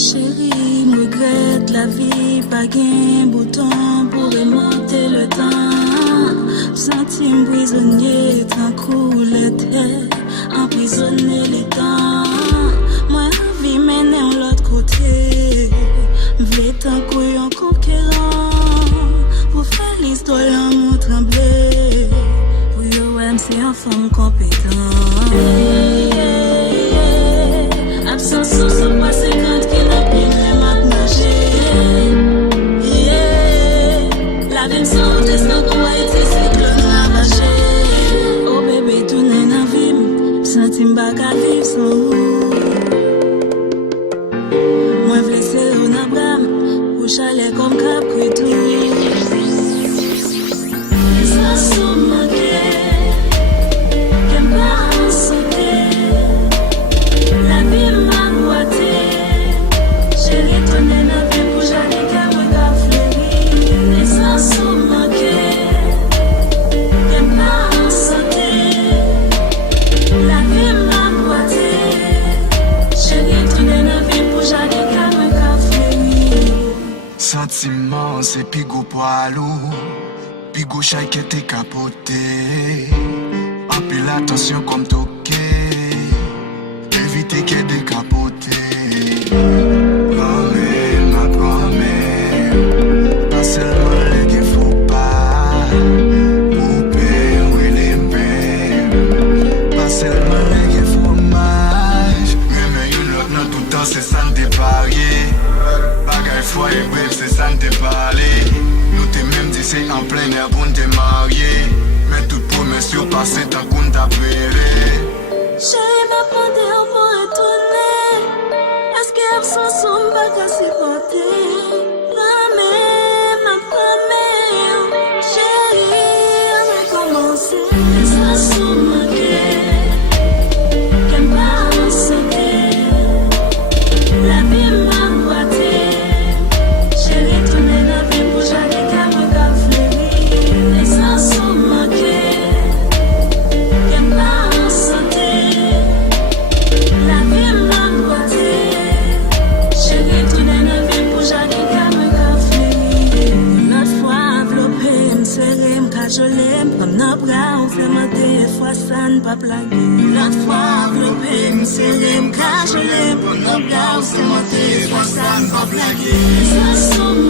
Chérie, me regrette la vie, pas gain bouton pour remonter le temps. Sentime prisonnier, tant coule terre, emprisonné les temps. Moi, vie mène en l'autre côté, m'vle tant couillon conquérant. Pour faire l'histoire, l'amour tremblé, pour yo, c'est un femme compétent. Absence sur ce passé quand qu'il a pris les maths nager. La vie me sort de ce qu'on a été cycle ravagé. Oh bébé, tout n'est n'a vie, senti m'baka vivre sans vous. Moi v'le serrer au nabram, ou chalet comme cap que tout. Ça sous manqué, qu'elle m'a sauté. La vie m'a boité. Chérie, ton énergie pour j'allais qu'elle me gaflerie. Les sens sont manqués, qu'elle m'a sauté. La vie m'a boité. Chérie, ton énergie pour j'allais qu'elle me gaflerie. Sentiment, c'est pigou poilou. Pigou chay qui était capoté. Appelle l'attention comme toqué. Éviter qu'elle décapoté. Promets, ma promets. Pas seulement les qu'il faut pas. Poupée, oui les mêmes. Pas seulement les qu'il faut mal. Mais une autre non tout le temps c'est ça de parier. Bagay foyer bref c'est ça de parler. Nous t'es même dit c'est en plein air pour te marier. Mais toute promesse yo passé tant qu'on t'a péré. Chérie m'a demandé on pourrait retourner. Est-ce qu'elle s'en somme pas qu'à supporter? Promets, ma promets. Chérie, on va commencer. Et ça somme manqué, qu'elle m'a sauté. La vie m'a boité. Chérie, tournez la vie pour j'allais qu'elle me gaflerie. Et ça somme manqué, qu'elle m'a sauté. La vie m'a boité. Chérie, tournez la vie pour j'allais qu'elle me gaflerie. Une autre fois enveloppé, m'serré, m'cajolé, m'prendre nos bras, on fait monter, fois ça n'pas plaguer. Une autre fois enveloppé, m'serré, m'cajolé, m'prendre nos bras, on fait monter, fois ça n'pas plaguer. Ça somme